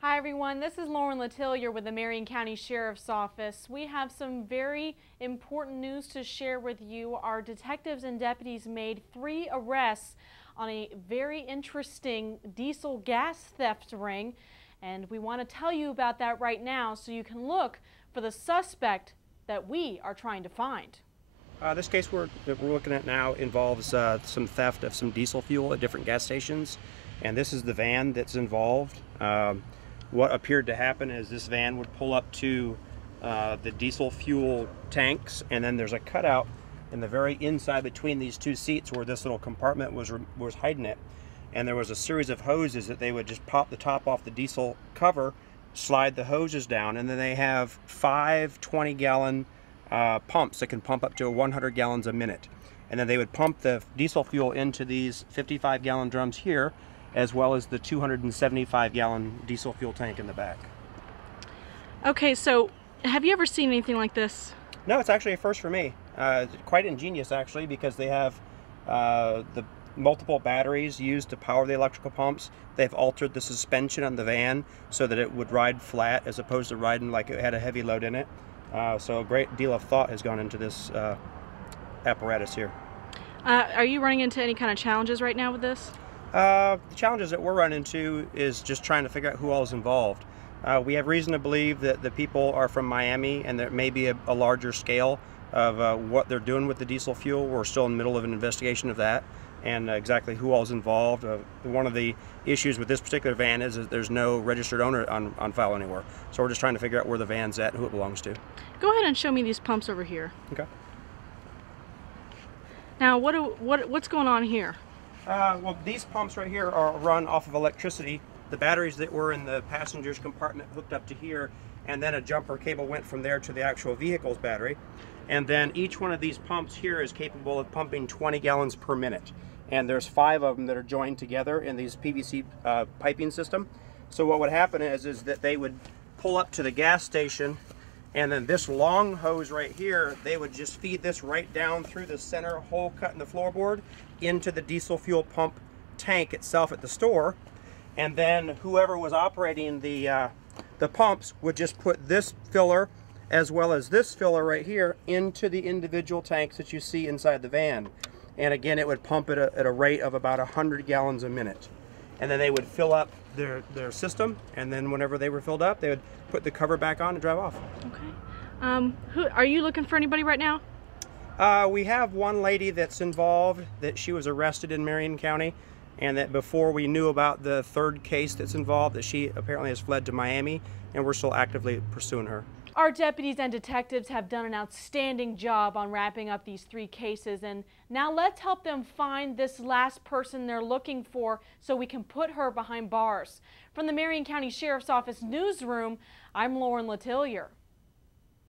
Hi everyone, this is Lauren Letillier with the Marion County Sheriff's Office. We have some very important news to share with you. Our detectives and deputies made 3 arrests on a very interesting diesel gas theft ring, and we want to tell you about that right now so you can look for the suspect that we are trying to find. This case that we're looking at now involves some theft of some diesel fuel at different gas stations, and this is the van that's involved. What appeared to happen is this van would pull up to the diesel fuel tanks, and then there's a cutout in the very inside between these 2 seats where this little compartment was hiding it, and there was a series of hoses that they would just pop the top off the diesel cover, slide the hoses down, and then they have 5 20-gallon pumps that can pump up to 100 gallons a minute, and then they would pump the diesel fuel into these 55-gallon drums here, as well as the 275-gallon diesel fuel tank in the back. Okay, so have you ever seen anything like this? No, it's actually a first for me. Quite ingenious actually, because they have the multiple batteries used to power the electrical pumps. They've altered the suspension on the van so that it would ride flat as opposed to riding like it had a heavy load in it. So a great deal of thought has gone into this apparatus here. Are you running into any kind of challenges right now with this? The challenges that we're running into is just trying to figure out who all is involved. We have reason to believe that the people are from Miami, and there may be a larger scale of what they're doing with the diesel fuel. We're still in the middle of an investigation of that and exactly who all is involved. One of the issues with this particular van is that there's no registered owner on file anywhere. So we're just trying to figure out where the van's at and who it belongs to. Go ahead and show me these pumps over here. Okay. Now, what's going on here? Well, these pumps right here are run off of electricity. The batteries that were in the passenger's compartment hooked up to here, and then a jumper cable went from there to the actual vehicle's battery. And then each one of these pumps here is capable of pumping 20 gallons per minute. And there's 5 of them that are joined together in these PVC piping system. So what would happen is that they would pull up to the gas station, and then this long hose right here, they would just feed this right down through the center hole cut in the floorboard into the diesel fuel pump tank itself at the store. And then whoever was operating the pumps would just put this filler as well as this filler right here into the individual tanks that you see inside the van. And again, it would pump at a rate of about 100 gallons a minute. And then they would fill up their system, and then whenever they were filled up, they would put the cover back on and drive off. Okay. Are you looking for anybody right now? We have one lady that's involved, that she was arrested in Marion County, and that before we knew about the 3rd case that's involved, that she apparently has fled to Miami, and we're still actively pursuing her. Our deputies and detectives have done an outstanding job on wrapping up these 3 cases, and now let's help them find this last person they're looking for so we can put her behind bars. From the Marion County Sheriff's Office newsroom, I'm Lauren Letillier.